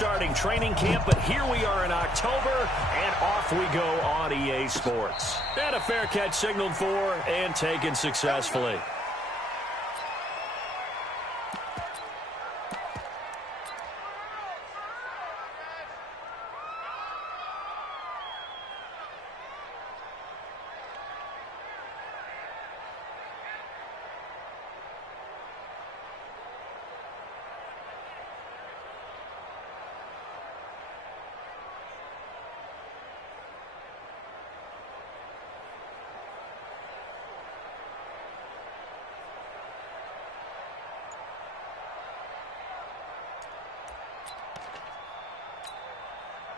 starting training camp, but here we are in October, and off we go on EA Sports. And a fair catch signaled for and taken successfully.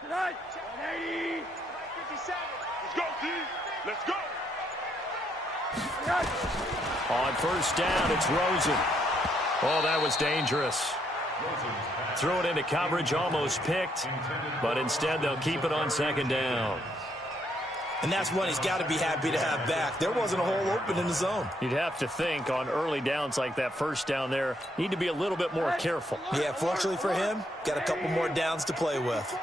Tonight, 180, 57. Let's go, D. Let's go. On first down, it's Rosen. Oh, that was dangerous. Threw it into coverage, almost picked, but instead they'll keep it on second down. And that's one he's got to be happy to have back. There wasn't a hole open in the zone. You'd have to think on early downs like that first down there, need to be a little bit more careful. Yeah, fortunately for him, got a couple more downs to play with.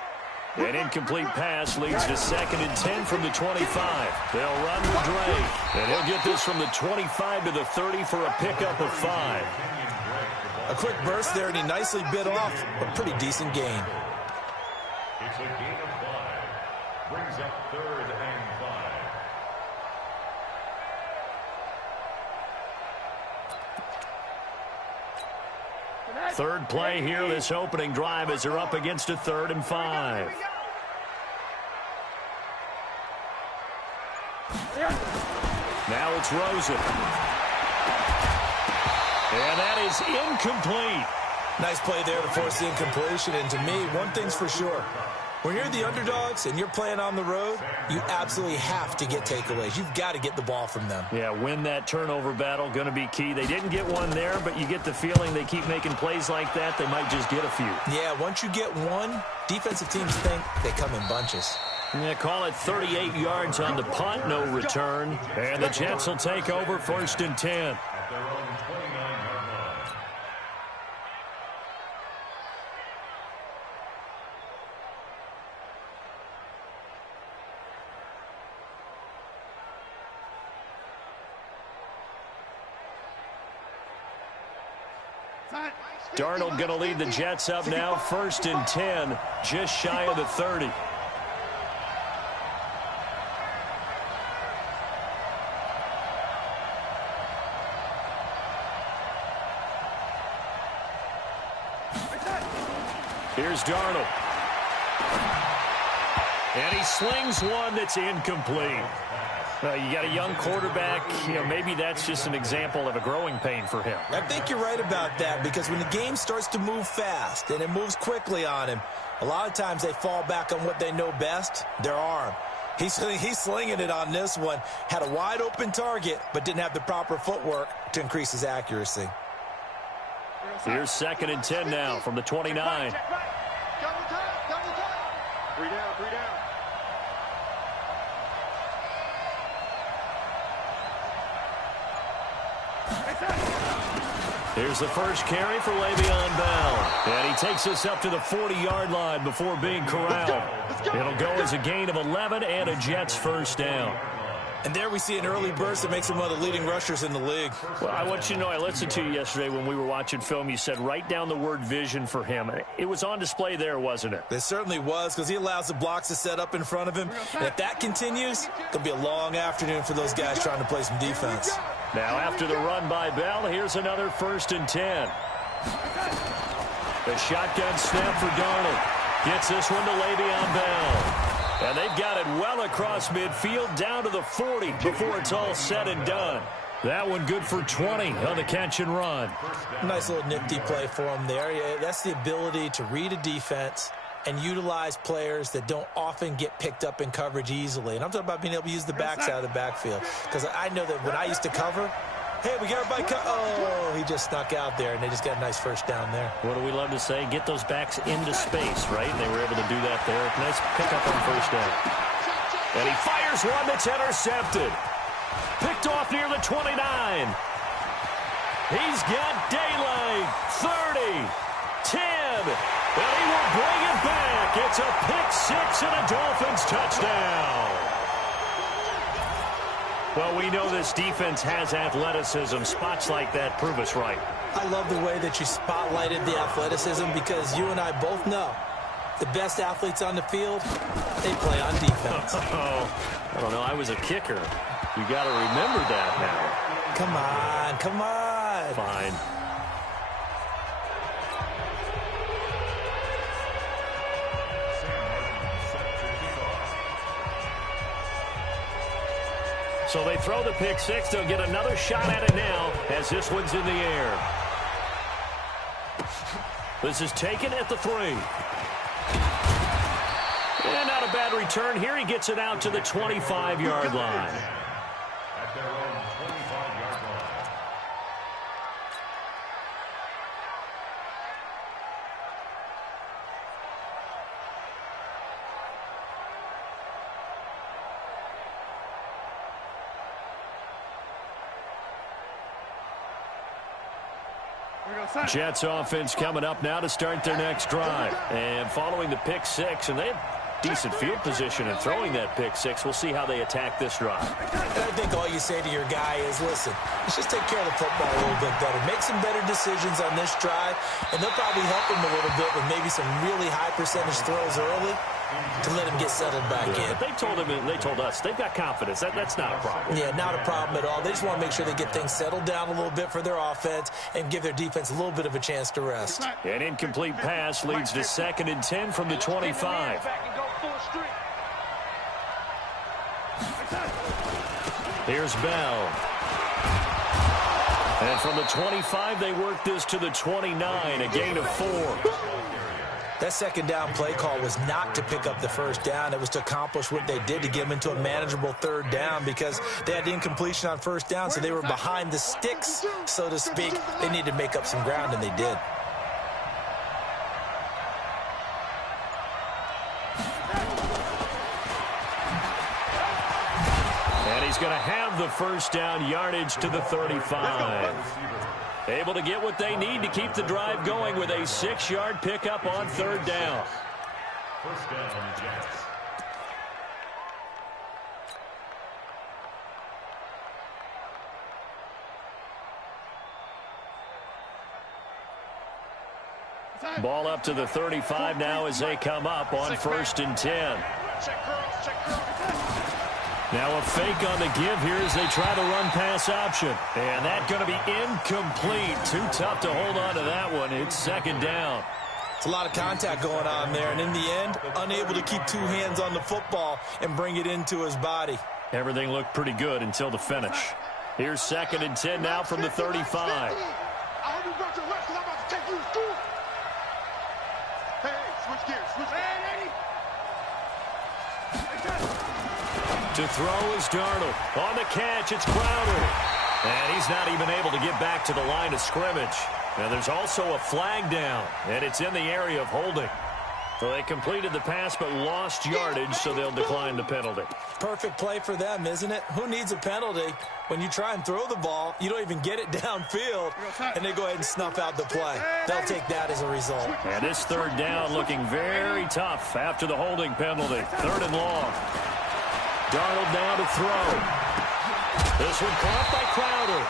An incomplete pass leads to 2nd and 10 from the 25. They'll run with Drake, and he'll get this from the 25 to the 30 for a pickup of 5. A quick burst there, and he nicely bit off a pretty decent gain. It's a gain of 5. Brings up 3rd and 5. Third play here, this opening drive as they're up against a 3rd and 5. Now it's Rosen. And that is incomplete. Nice play there to force the incompletion. And to me, one thing's for sure. When you're the underdogs and you're playing on the road, you absolutely have to get takeaways. You've got to get the ball from them. Yeah, win that turnover battle, going to be key. They didn't get one there, but you get the feeling they keep making plays like that, they might just get a few. Yeah, once you get one, defensive teams think they come in bunches. Yeah, call it 38 yards on the punt, no return. And the Jets will take over 1st and 10. Darnold going to lead the Jets up now, 1st and 10, just shy of the 30. Here's Darnold. And he slings one that's incomplete. You got a young quarterback, maybe that's just an example of a growing pain for him. I think you're right about that, because when the game starts to move fast and it moves quickly on him, a lot of times they fall back on what they know best, their arm. He's slinging it on this one. Had a wide open target, but didn't have the proper footwork to increase his accuracy. Here's 2nd and 10 now from the 29. Double time. 3 down, 3 down. Here's the first carry for Le'Veon Bell. And he takes us up to the 40-yard line before being corralled. It'll go as a gain of 11 and a Jets first down. And there we see an early burst that makes him one of the leading rushers in the league. Well, I want you to know, I listened to you yesterday when we were watching film. You said write down the word vision for him. It was on display there, wasn't it? It certainly was, because he allows the blocks to set up in front of him. And if that continues, it'll be a long afternoon for those guys trying to play some defense. Now, after the run by Bell, here's another 1st and 10. The shotgun snap for Darnold. Gets this one to Le'Veon Bell. And they've got it well across midfield, down to the 40 before it's all said and done. That one good for 20 on the catch and run. Nice little nifty play for him there. Yeah, that's the ability to read a defense and utilize players that don't often get picked up in coverage easily. And I'm talking about being able to use the backs out of the backfield. Because I know that when I used to cover, hey, we got everybody oh, he just snuck out there, and they just got a nice first down there. What do we love to say? Get those backs into space, right? And they were able to do that there. Nice pickup on first down. And he fires one that's intercepted. Picked off near the 29. He's got daylight. 30, 10, and he will bring it It's a pick six and a Dolphins touchdown. Well, we know this defense has athleticism. Spots like that prove us right. I love the way that you spotlighted the athleticism because you and I both know the best athletes on the field, they play on defense. I don't know. I was a kicker. You got to remember that now. Come on, come on. Fine. So they throw the pick six. They'll get another shot at it now as this one's in the air. This is taken at the 3. And not a bad return here. He gets it out to the 25-yard line. At their own 25-yard line. Jets offense coming up now to start their next drive. And following the pick six, and they have decent field position in throwing that pick six. We'll see how they attack this drive. And I think all you say to your guy is, listen, let's just take care of the football a little bit better. Make some better decisions on this drive, and they'll probably help him a little bit with maybe some really high percentage throws early to let him get settled back in. But they told us they've got confidence. That's not a problem. Yeah, not a problem at all. They just want to make sure they get things settled down a little bit for their offense and give their defense a little bit of a chance to rest. An incomplete pass leads to 2nd and 10 from the 25. Here's Bell. And from the 25, they work this to the 29, a gain of 4. That second down play call was not to pick up the first down. It was to accomplish what they did to get them into a manageable 3rd down because they had incompletion on first down, so they were behind the sticks, so to speak. They needed to make up some ground, and they did. And he's going to have the first down yardage to the 35. Able to get what they need to keep the drive going with a 6-yard pickup on 3rd down. First down, Jets. Ball up to the 35 now as they come up on 1st and 10. Now a fake on the give here as they try to run pass option. And that's going to be incomplete. Too tough to hold on to that one. It's 2nd down. It's a lot of contact going on there. And in the end, unable to keep 2 hands on the football and bring it into his body. Everything looked pretty good until the finish. Here's 2nd and 10 now from the 35. To throw is Darnold. On the catch, it's Crowder. And he's not even able to get back to the line of scrimmage. Now there's also a flag down, and it's in the area of holding. So they completed the pass but lost yardage, so they'll decline the penalty. Perfect play for them, isn't it? Who needs a penalty? When you try and throw the ball, you don't even get it downfield, and they go ahead and snuff out the play. They'll take that as a result. And this 3rd down looking very tough after the holding penalty. 3rd and long. Darnold now to throw. This one caught by Crowder.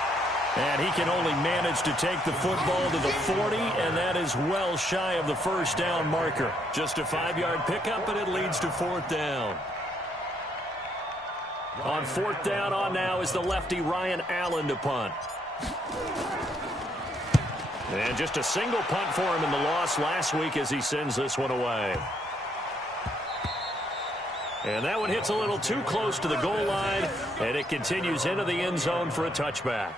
And he can only manage to take the football to the 40, and that is well shy of the first down marker. Just a 5-yard pickup, and it leads to 4th down. On 4th down, on now is the lefty Ryan Allen to punt. And just a single punt for him in the loss last week as he sends this one away. And that one hits a little too close to the goal line, and it continues into the end zone for a touchback.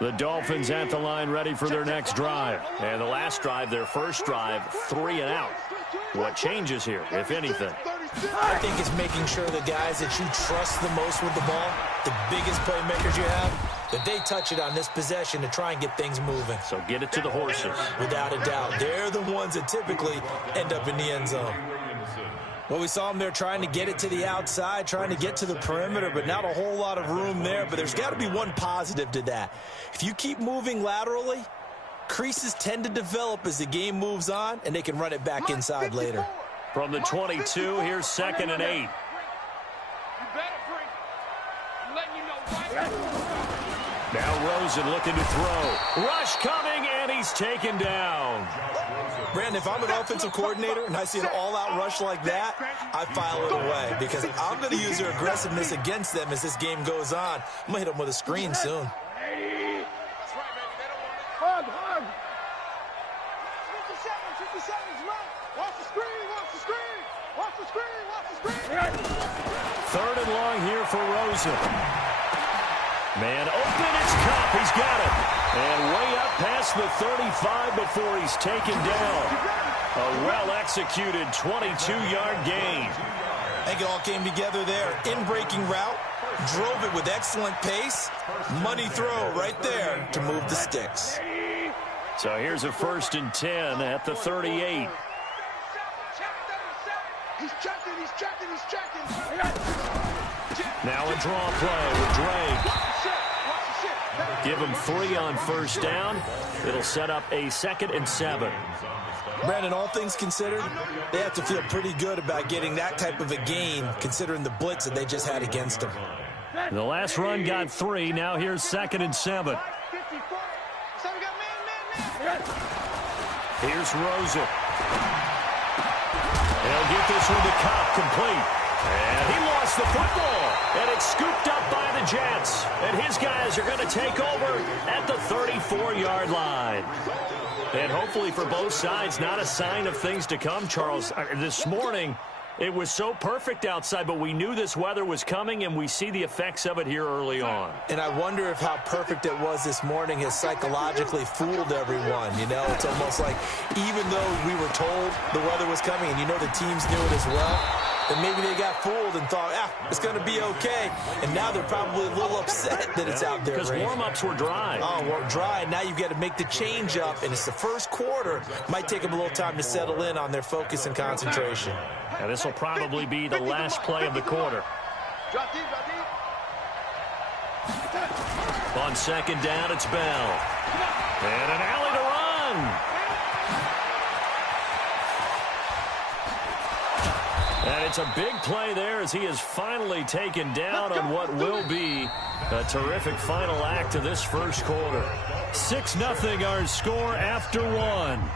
The Dolphins at the line ready for their next drive. And the last drive, their first drive, 3 and out. What changes here, if anything? I think it's making sure the guys that you trust the most with the ball, the biggest playmakers you have, that they touch it on this possession to try and get things moving. So get it to the horses. Without a doubt. They're the ones that typically end up in the end zone. Well, we saw them there trying to get it to the outside, trying to get to the perimeter, but not a whole lot of room there. But there's got to be one positive to that. If you keep moving laterally, creases tend to develop as the game moves on, and they can run it back inside later. From the 22, here's 2nd and 8. Now Rosen looking to throw. Rush coming, and he's taken down. Brandon, if I'm an offensive coordinator and I see an all-out rush like that, I file it away because I'm going to use their aggressiveness against them as this game goes on. I'm going to hit them with a screen soon. Hug. 50 seconds left. Watch the screen. Watch the screen. 3rd and long here for Rosen. Man open, it's Cup. He's got it. And way up past the 35 before he's taken down. A well-executed 22-yard gain. I think it all came together there. In-breaking route, drove it with excellent pace. Money throw right there to move the sticks. So here's a 1st and 10 at the 38. He's checking. Now a draw play with Drake. Give him 3 on 1st down. It'll set up a 2nd and 7. Brandon, all things considered, they have to feel pretty good about getting that type of a gain, considering the blitz that they just had against them. The last run got 3. Now here's 2nd and 7. Here's Rosen. They'll get this one to Cup, complete. And he lost the football. And it's scooped up by the Jets. And his guys are going to take over at the 34-yard line. And hopefully for both sides, not a sign of things to come, Charles. This morning, it was so perfect outside, but we knew this weather was coming, and we see the effects of it here early on. And I wonder if how perfect it was this morning has psychologically fooled everyone. You know, it's almost like even though we were told the weather was coming, and you know the teams knew it as well, then maybe they got fooled and thought, it's going to be okay. And now they're probably a little upset that it's out there. Because warm-ups were dry. Oh, well, dry. Now you've got to make the change up, and it's the first quarter. Might take them a little time to settle in on their focus and concentration. And this will probably be the last play of the quarter. On 2nd down, it's Bell. And an alley to run. And it's a big play there as he is finally taken down on what will be a terrific final act of this first quarter. 6-0 our score after 1.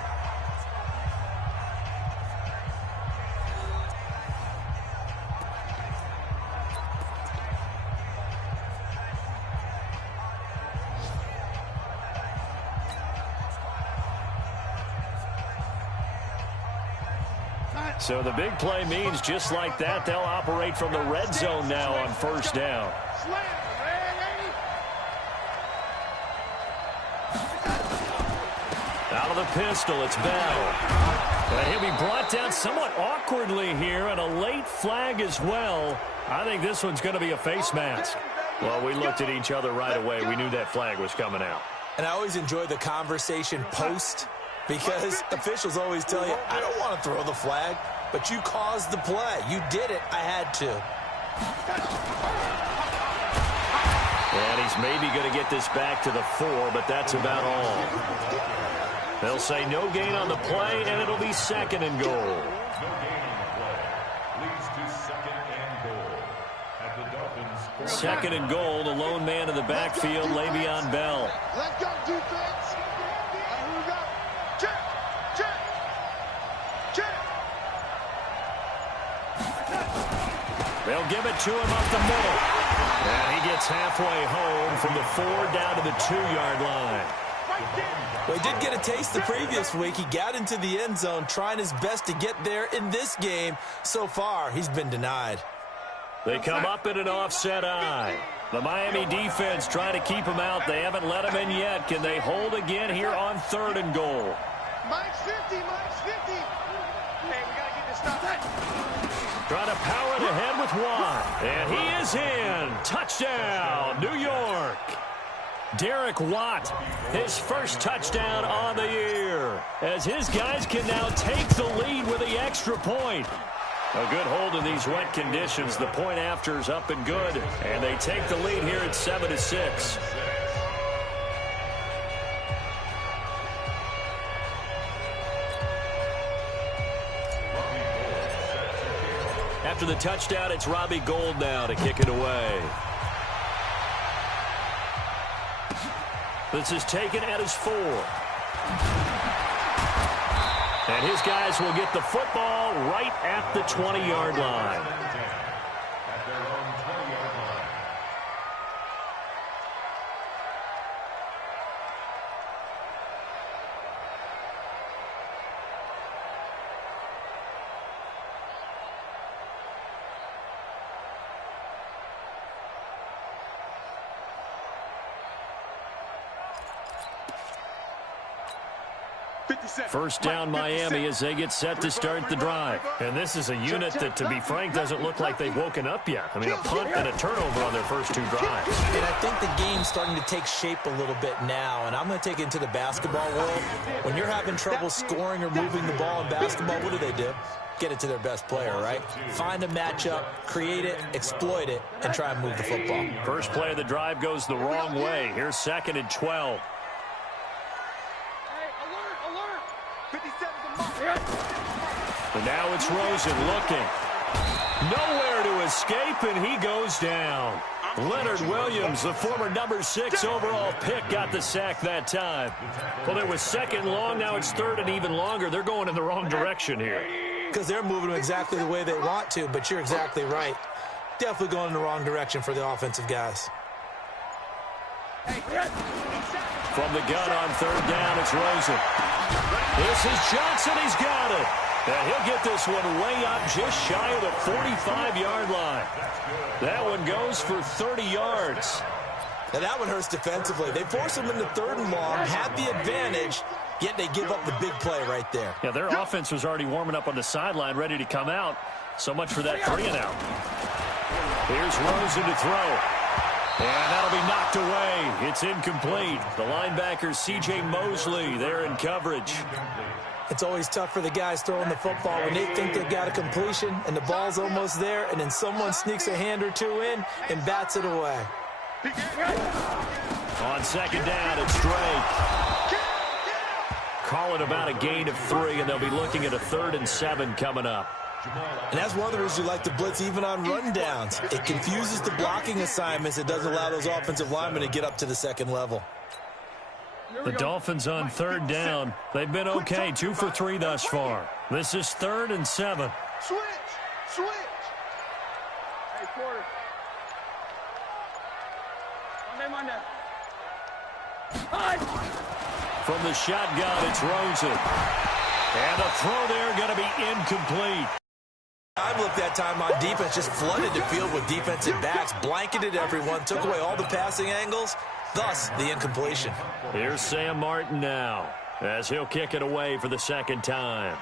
So the big play means just like that, they'll operate from the red zone now on 1st down. Out of the pistol, it's Bell. And he'll be brought down somewhat awkwardly here, and a late flag as well. I think this one's going to be a face mask. Well, we looked at each other right away. We knew that flag was coming out. And I always enjoy the conversation post, because officials always tell you, I don't want to throw the flag, but you caused the play. You did it. I had to. And he's maybe going to get this back to the 4, but that's about all. They'll say no gain on the play, and it'll be 2nd and goal. Second and goal, the lone man in the backfield, Le'Veon Bell. Let's go, defense. Here we go. Check. They'll give it to him up the middle. And he gets halfway home from the 4 down to the 2-yard line. Well, he did get a taste the previous week. He got into the end zone trying his best to get there in this game. So far, he's been denied. They come up in an offset eye. The Miami defense trying to keep him out. They haven't let him in yet. Can they hold again here on 3rd and goal? Mike's 50. Trying to power it ahead with one. And he is in. Touchdown, New York. Derek Watt, his first touchdown on the year, as his guys can now take the lead with the extra point. A good hold in these wet conditions. The point after is up and good, and they take the lead here at 7-6. After the touchdown, it's Robbie Gould now to kick it away. This is taken at his 4. And his guys will get the football right at the 20-yard line. First down Miami as they get set to start the drive. And this is a unit that, to be frank, doesn't look like they've woken up yet. I mean, a punt and a turnover on their first 2 drives. And I think the game's starting to take shape a little bit now. And I'm going to take it into the basketball world. When you're having trouble scoring or moving the ball in basketball, what do? Get it to their best player, right? Find a matchup, create it, exploit it, and try and move the football. First play of the drive goes the wrong way. Here's 2nd and 12. And now it's Rosen looking. Nowhere to escape, and he goes down. Leonard Williams, the former number 6 overall pick, got the sack that time. Well, it was 2nd long. Now it's 3rd and even longer. They're going in the wrong direction here. Because they're moving them exactly the way they want to, but you're exactly right. Definitely going in the wrong direction for the offensive guys. From the gun on 3rd down, it's Rosen. This is Johnson. He's got it. And he'll get this one way up just shy of the 45-yard line. That one goes for 30 yards. Now that one hurts defensively. They force him into 3rd and long, had the advantage, yet they give up the big play right there. Yeah, their offense was already warming up on the sideline, ready to come out. So much for that 3 and out. Here's Rosen to throw. And that'll be knocked away. It's incomplete. The linebacker, C.J. Mosley, there in coverage. It's always tough for the guys throwing the football when they think they've got a completion and the ball's almost there, and then someone sneaks a hand or 2 in and bats it away. On 2nd down, it's Drake. Call it about a gain of 3, and they'll be looking at a 3rd and 7 coming up. And that's one of the reasons you like to blitz even on rundowns. It confuses the blocking assignments. It doesn't allow those offensive linemen to get up to the 2nd level. The Dolphins on 3rd down. They've been okay, 2 for 3 thus far. This is 3rd and 7. Switch. Hey, Porter. Monday. From the shotgun, it's Rosen. And the throw there going to be incomplete. I've looked that time on defense, just flooded the field with defensive backs, blanketed everyone, took away all the passing angles, thus the incompletion. Here's Sam Martin now, as he'll kick it away for the 2nd time.